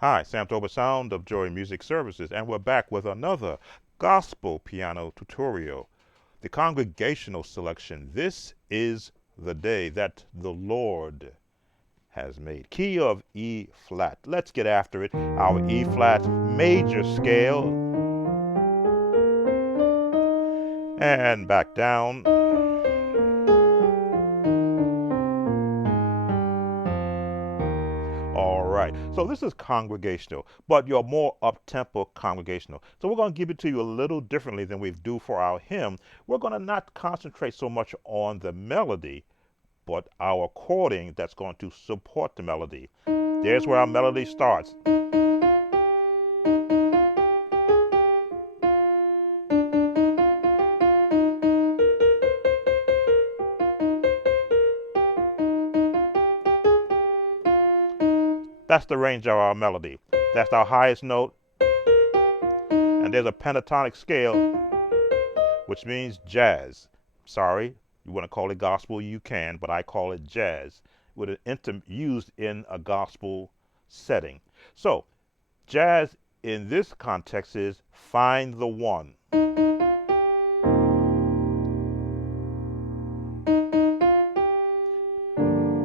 Hi, Sam Tober Sound of Joy Music Services, and we're back with another gospel piano tutorial. The Congregational selection. This is the day that the Lord has made. Key of E flat. Let's get after it. Our E flat major scale. And back down. All right. So this is congregational, but your more up-tempo congregational. So we're going to give it to you a little differently than we do for our hymn. We're going to not concentrate so much on the melody, but our chording that's going to support the melody. There's where our melody starts. That's the range of our melody. That's our highest note. And there's a pentatonic scale, which means jazz. Sorry, you want to call it gospel, you can, but I call it jazz, with an used in a gospel setting. So, jazz in this context is find the one.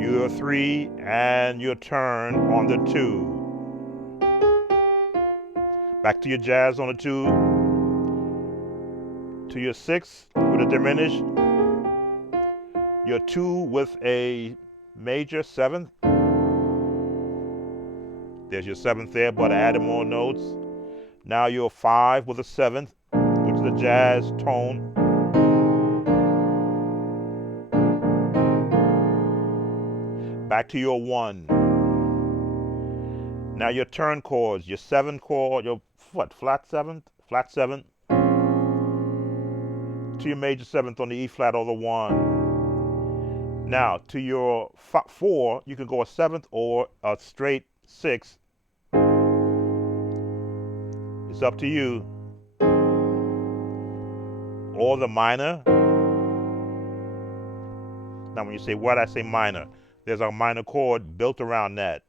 Your three and your turn on the two. Back to your jazz on the two. To your six with a diminished. Your two with a major seventh. There's your seventh there, but added more notes. Now your five with a seventh, which is the jazz tone. Back to your one. Now your turn chords, your seven chord, your what, flat seventh? Flat seventh. To your major seventh on the E flat or the one. Now to your four, you can go a seventh or a straight six. It's up to you. Or the minor. Now when you say what, I say minor. There's a minor chord built around that.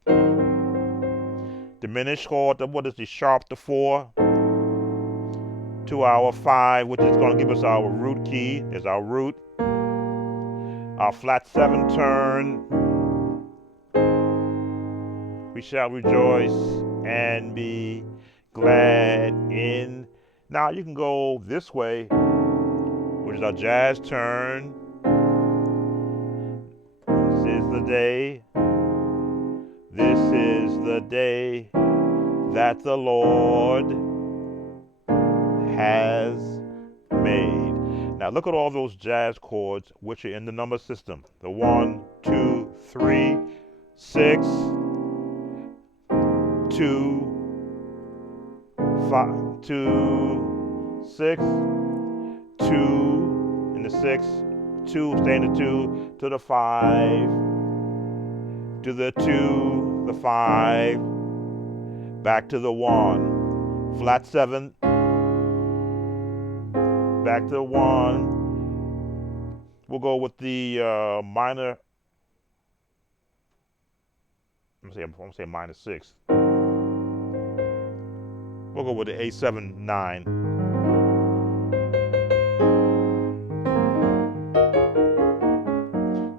Diminished chord, what is the sharp to four? To our five, which is going to give us our root key. There's our root. Our flat seven turn. We shall rejoice and be glad in. Now you can go this way, which is our jazz turn. This is the day. This is the day that the Lord has made. Now look at all those jazz chords which are in the number system. The 1, 2, 3, 6, 2, 5, 2, 6, 2 in the 6, 2, stay in the 2, to the 5, to the 2, the 5, back to the 1, flat 7, back to the 1. We'll go with the minor. I'm gonna say minor 6. We'll go with the A7 9.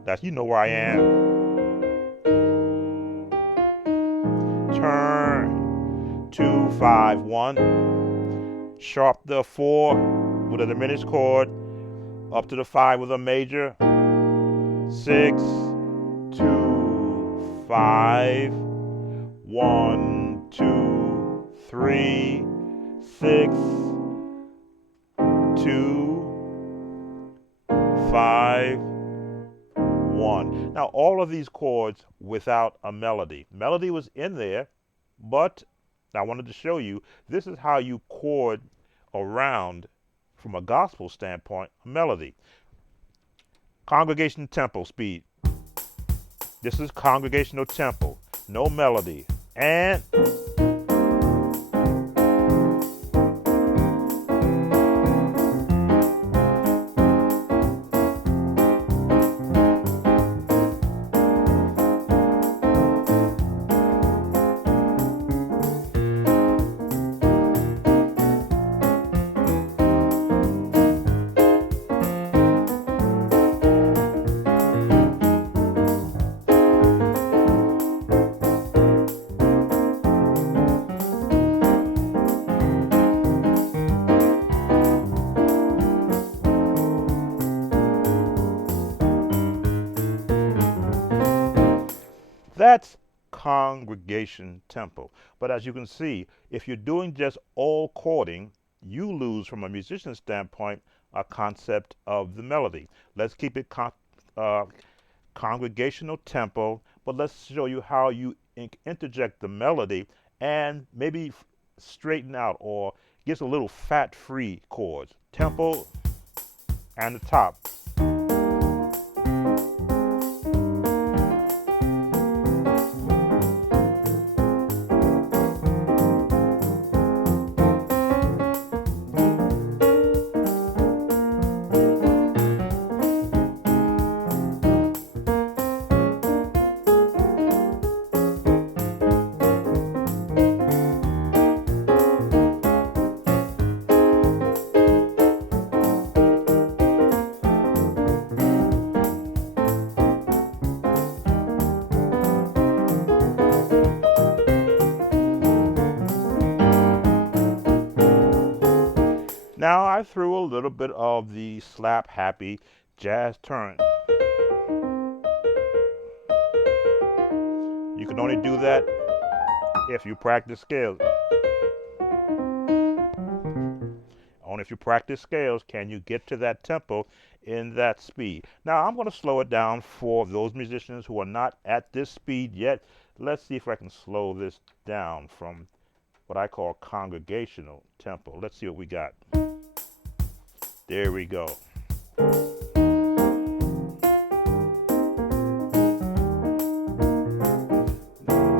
That's, you know where I am. Turn 2 5 1. Sharp the 4 with a diminished chord. Up to the 5 with a major. 6 2 5 1 2 3 6 2 5 1. Now all of these chords without a melody. Melody was in there, but I wanted to show you this is how you chord around, from a gospel standpoint, a melody. Congregation tempo speed. This is congregational tempo, no melody. And That's congregation tempo. But as you can see, if you're doing just all chording, you lose from a musician standpoint a concept of the melody. Let's keep it congregational tempo, but let's show you how you interject the melody and maybe straighten out or get a little fat-free chords. Tempo and the top. Now I threw a little bit of the slap happy jazz turn. You can only do that if you practice scales. Only if you practice scales can you get to that tempo in that speed. Now I'm going to slow it down for those musicians who are not at this speed yet. Let's see if I can slow this down from what I call congregational tempo. Let's see what we got. There we go.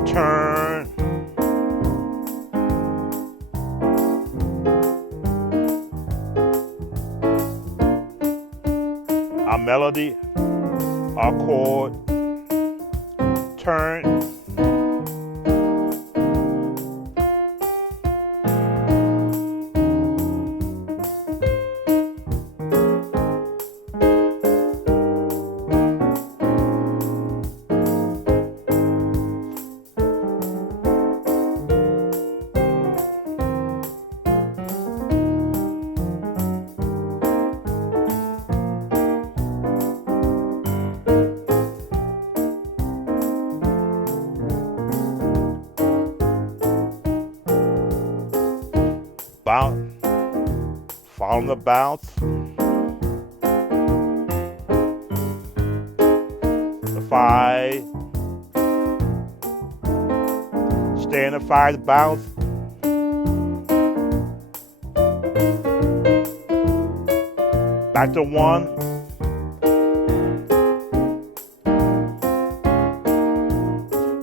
Turn. Our melody, our chord, turn. Bounce, follow the bounce, the 5, stay in the 5 bounce, back to 1,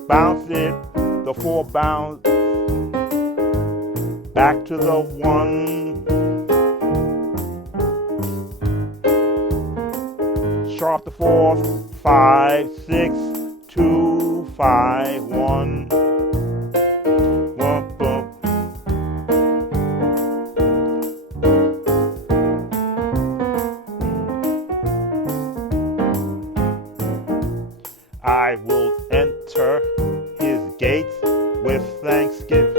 bounce it, the 4 bounce, back to the 1, sharp the 4th, 5, 6, 2, 5, 1, 1, boom. I will enter his gates with thanksgiving.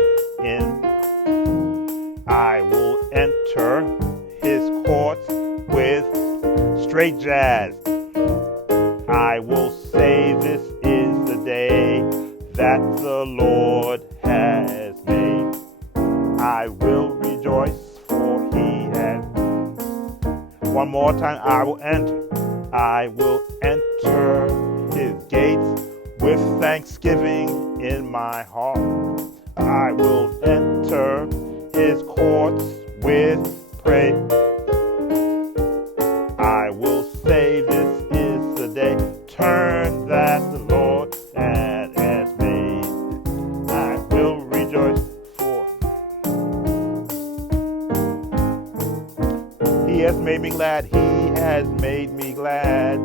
I will enter his courts with straight jazz. I will say this is the day that the Lord has made. I will rejoice for he has. One more time, I will enter his gates with thanksgiving in my heart. I will enter his courts with praise. I will say this is the day, turn that the Lord has made. I will rejoice for he has made me glad. He has made me glad.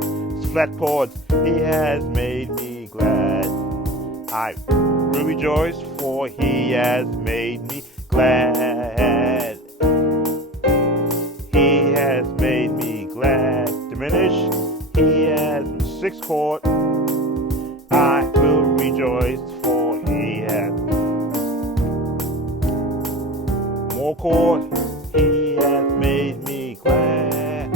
Flat chords, he has made me glad. I will rejoice for he has made me glad. He has made me glad. Diminish. He has 6 chord. I will rejoice for he has more chord. He has made me glad.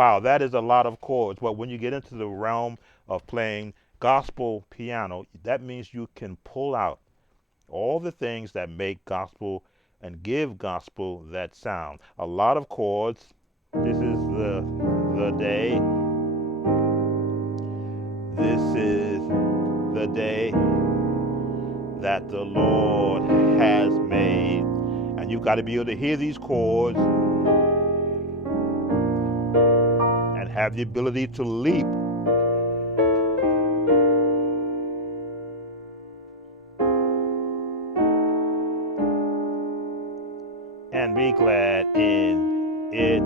Wow, that is a lot of chords. But when you get into the realm of playing gospel piano, that means you can pull out all the things that make gospel and give gospel that sound. A lot of chords. This is the day. This is the day that the Lord has made. And you've got to be able to hear these chords and have the ability to leap. And be glad in it.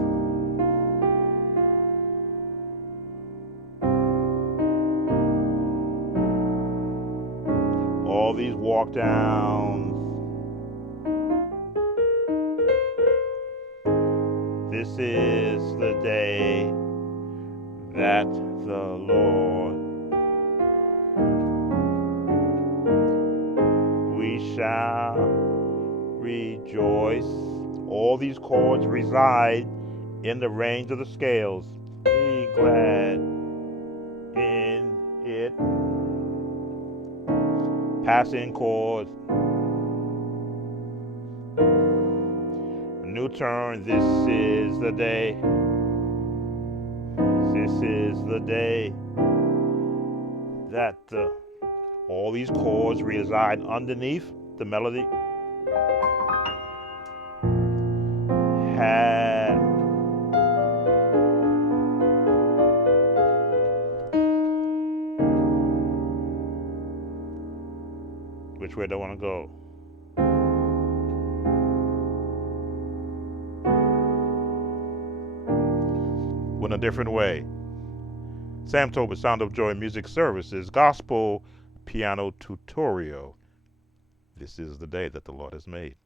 All these walk downs. This is the day that the Lord, we shall rejoice. All these chords reside in the range of the scales. Be glad in it. Passing chords. A new turn. This is the day. This is the day that all these chords reside underneath the melody. Which way do I want to go? Went a different way. Sam Tobit, Sound of Joy Music Services, Gospel Piano Tutorial. This is the day that the Lord has made.